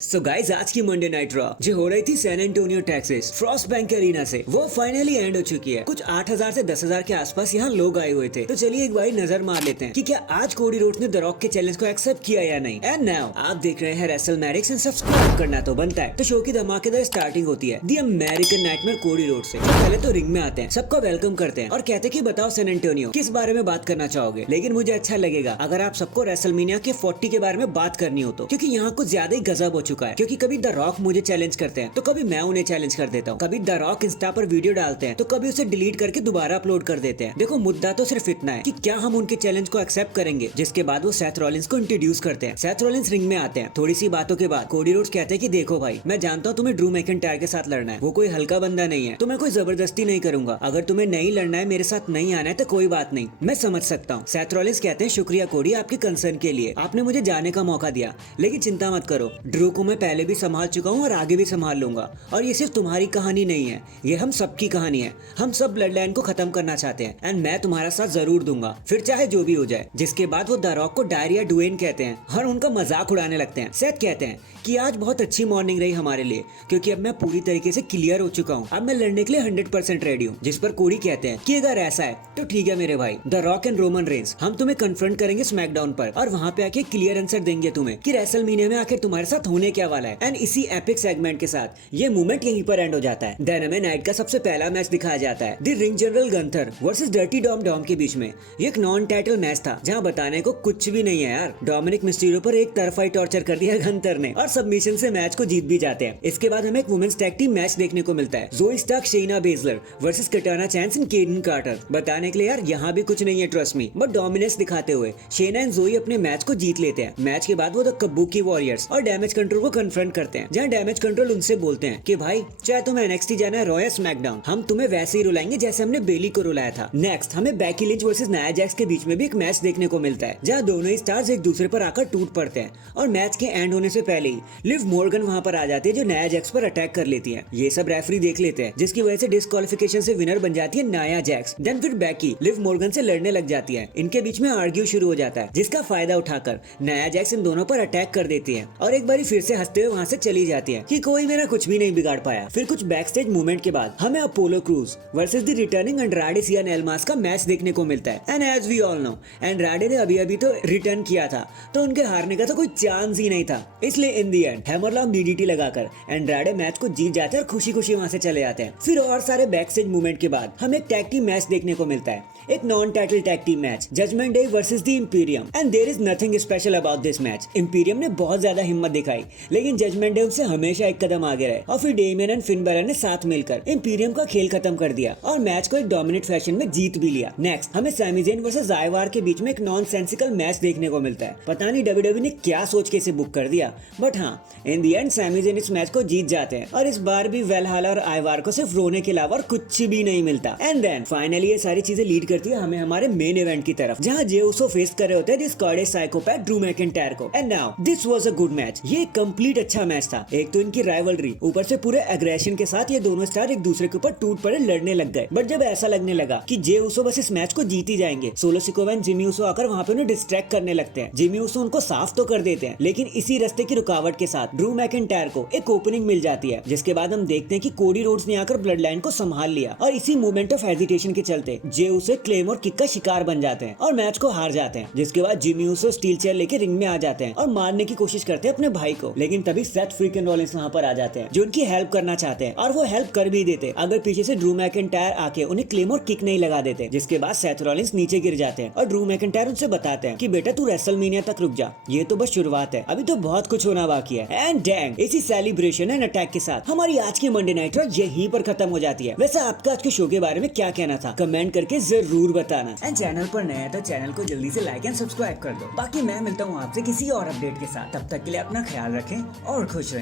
So guys आज की Monday night raw जो हो रही थी San Antonio Texas Frost Bank Arena से वो फाइनली एंड हो चुकी है। कुछ 8,000 से 10,000 के आसपास यहाँ लोग आए हुए थे। तो चलिए एक बार नजर मार लेते हैं कि क्या आज कोडी रोड्स ने द रॉक के चैलेंज को एक्सेप्ट किया या नहीं। एंड नाउ आप देख रहे हैं रेसल मैरिक्स एंड सब्सक्राइब करना तो बनता है। तो शो की धमाकेदार स्टार्टिंग होती है दी अमेरिकन नाइटमेयर कोडी रोड से। पहले तो रिंग में आते हैं, सबका वेलकम करते हैं और कहते हैं कि बताओ सैन एंटोनियो किस बारे में बात करना चाहोगे। लेकिन मुझे अच्छा लगेगा अगर आप सबको रेसलमेनिया के 40 के बारे में बात करनी हो तो, क्योंकि यहाँ कुछ ज्यादा ही गजब हो चुका है। क्योंकि कभी द रॉक मुझे चैलेंज करते हैं तो कभी मैं उन्हें चैलेंज कर देता हूँ। कभी द रॉक इंस्टा पर वीडियो डालते हैं तो कभी उसे डिलीट करके दोबारा अपलोड कर देते हैं। देखो मुद्दा तो सिर्फ इतना है कि क्या हम उनके चैलेंज को एक्सेप्ट करेंगे। जिसके बाद वो सेथ रॉलिंस को इंट्रोड्यूस करते हैं। सेथ रॉलिंस रिंग में आते हैं। थोड़ी सी बातों के बाद कोडी रोड्स कहते हैं कि देखो भाई, मैं जानता हूँ तुम्हें ड्रू मैकिंटायर के साथ लड़ना है, वो कोई हल्का बंदा नहीं है, तो मैं कोई जबरदस्ती नहीं करूंगा। अगर तुम्हें नहीं लड़ना है, मेरे साथ नहीं आना है तो कोई बात नहीं, मैं समझ सकता हूँ। सेथ रॉलिंस कहते हैं शुक्रिया कोडी आपके कंसर्न के लिए, आपने मुझे जाने का मौका दिया, लेकिन चिंता मत करो, ड्रू को मैं पहले भी संभाल चुका हूँ और आगे भी संभाल लूंगा। और ये सिर्फ तुम्हारी कहानी नहीं है, ये हम सबकी कहानी है। हम सब ब्लड लाइन को खत्म करना चाहते हैं एंड मैं तुम्हारा साथ जरूर दूंगा, फिर चाहे जो भी हो जाए। जिसके बाद वो द रॉक को डायरिया डुएन कहते हैं और उनका मजाक उड़ाने लगते हैं। सेथ कहते हैं कि आज बहुत अच्छी मॉर्निंग रही हमारे लिए, क्योंकि अब मैं पूरी तरीके से क्लियर हो चुका हूँ। अब मैं लड़ने के लिए 100% रेडी हूँ। जिस पर कोडी कहते हैं कि अगर ऐसा है तो ठीक है मेरे भाई, the rock and Roman Reigns, हम तुम्हें कन्फ्रंट करेंगे स्मैकडाउन पर और वहाँ पे आके क्लियर आंसर देंगे तुम्हें कि रेसलमेनिया में आखिर तुम्हारे साथ होने क्या वाला है। एंड इसी एपिक सेगमेंट के साथ ये मूवमेंट यहीं पर एंड हो जाता है। देन हमें नाइट का सबसे पहला मैच दिखाया जाता है the Ring General Gunther versus Dirty Dom Dom के बीच में। ये एक नॉन टाइटल मैच था जहाँ बताने को कुछ भी नहीं है यार। डोमिनिक मिस्टीरियो पर एक तरफा ही टॉर्चर कर दिया गंथर ने और सबमिशन से मैच को जीत भी जाते हैं। इसके बाद हमें एक वुमेन्स टैग टीम मैच देखने को मिलता है, ज़ोई स्टार्क शेना बेजलर वर्सेस कटाना चैंस एंड केडन कार्टर। बताने के लिए यार यहाँ भी कुछ नहीं है, ट्रस्ट मी, बट डोमिनेंस दिखाते हुए शेना एंड ज़ोई अपने मैच को जीत लेते हैं। मैच के बाद वो द कबूकी वॉरियर्स और डैमेज कंट्रोल को कन्फ्रंट करते हैं, जहाँ डैमेज कंट्रोल उनसे बोलते हैं कि भाई चाहे तुम्हें एनएक्सटी जाना है रॉ या स्मैकडाउन, हम तुम्हें वैसे ही रुलाएंगे जैसे हमने बेली को रुलाया था। नेक्स्ट हमें Becky Lynch versus Nia Jax के बीच में भी एक मैच देखने को मिलता है, जहाँ दोनों ही स्टार्स एक दूसरे पर आकर टूट पड़ते हैं और मैच के एंड होने से पहले ही लिव मॉर्गन वहाँ पर आ जाती है जो नाया जैक्स पर अटैक कर लेती है। ये सब रेफरी देख लेते हैं, जिसकी वजह से डिस्क्वालिफिकेशन से विनर बन जाती है नाया जैक्स। देन फिर बेकी लिव मॉर्गन से लड़ने लग जाती है। इनके बीच में आर्ग्यू शुरू हो जाता है, जिसका फायदा उठाकर नाया जैक्स इन दोनों पर अटैक कर देती है और एक बारी फिर से हंसते हुए वहाँ से चली जाती है कि कोई मेरा कुछ भी नहीं बिगाड़ पाया। फिर कुछ बैकस्टेज मूवमेंट के बाद हमें Apollo Crews versus the returning Andrade Cien Almas का मैच देखने को मिलता है। And as we all know, Andrade ने अभी तो रिटर्न किया था, तो उनके हारने का तो कोई चांस ही नहीं था। इसलिए इन दी एंड हैमरलॉक डीडीटी लगाकर एंड्राडे मैच को जीत जाते हैं और खुशी खुशी वहां से चले जाते हैं। फिर और सारे बैकस्टेज मूवमेंट के बाद हमें एक टैग टीम मैच देखने को मिलता है, एक non title tag team match, judgment day versus the Imperium. And there is nothing special about this match. Imperium ने बहुत ज्यादा हिम्मत दिखाई, लेकिन जजमेंट डे उनसे हमेशा एक कदम आगे रहे और फिर डेमियन एंड फिन बैलर ने साथ मिलकर इंपीरियम का खेल खत्म कर दिया और मैच को एक डोमिनेट फैशन में जीत भी लिया। नेक्स्ट हमें सैमी ज़ेन वर्सेस ज़ायवार के बीच में एक नॉनसेंसिकल मैच देखने को मिलता है। पता नहीं डब्ल्यूडब्ल्यूई ने क्या सोच के इसे बुक कर दिया, बट हाँ इन दी एंड सैमी ज़ेन इस मैच को जीत जाते हैं और इस बार भी वेलहाला और आयवार को सिर्फ रोने के अलावा और कुछ भी नहीं मिलता। एंड देन फाइनली ये सारी चीजें लीड करती है हमें हमारे मेन इवेंट की तरफ, जहाँ जे उसो फेस कर रहे होते हैं this Scottish psychopath Drew McIntyre को। And now this was a good match. ये कंप्लीट अच्छा मैच था। एक तो इनकी राइवलरी, ऊपर से पूरे एग्रेशन के साथ ये दोनों स्टार एक दूसरे के ऊपर टूट पड़े लड़ने लग गए। बट जब ऐसा लगने लगा कि जे उसो बस इस मैच को जीत ही जाएंगे, solo Sikoa and Jimmy Uso आकर वहाँ पे उन्हें डिस्ट्रैक्ट करने लगते हैं। जिमी उसो उनको साफ तो कर देते हैं, लेकिन इसी रास्ते की रुकावट के साथ ड्रू मैकिंटायर को एक ओपनिंग मिल जाती है, जिसके बाद हम देखते हैं कि कोडी रोड्स ने आकर ब्लड लाइन को संभाल लिया और इसी मोमेंट ऑफ हेजिटेशन के चलते जे उसो क्लेम और किक का शिकार बन जाते हैं और मैच को हार जाते हैं। जिसके बाद जिमी उसो स्टील चेयर लेके रिंग में आ जाते हैं और मारने की कोशिश करते हैं अपने भाई को, लेकिन तभी सेथ फ्रीकन रॉलिंस वहाँ पर आ जाते हैं जो उनकी हेल्प करना चाहते हैं और वो हेल्प कर भी देते अगर पीछे से ड्रू मैकिंटायर आके उन्हें क्लेम और किक नहीं लगा देते। जिसके बाद सेथ रॉलिंस नीचे गिर जाते हैं और ड्रू मैकिंटायर उनसे बताते हैं कि बेटा तू रेसलमेनिया तक रुक जा, ये तो बस शुरुआत है, अभी तो बहुत कुछ होना बाकी है। एंड डैंग इसी सेलिब्रेशन एंड अटैक के साथ हमारी आज की मंडे नाइट रॉ यहीं पर खत्म हो जाती है। वैसे आपका आज के शो के बारे में क्या कहना था कमेंट करके जरूर बताना। एंड चैनल पर नया है तो चैनल को जल्दी से लाइक एंड सब्सक्राइब कर दो। बाकी मैं मिलता हूँ आपसे किसी और अपडेट के साथ, तब तक के लिए अपना ख्याल रखें और खुश रहें।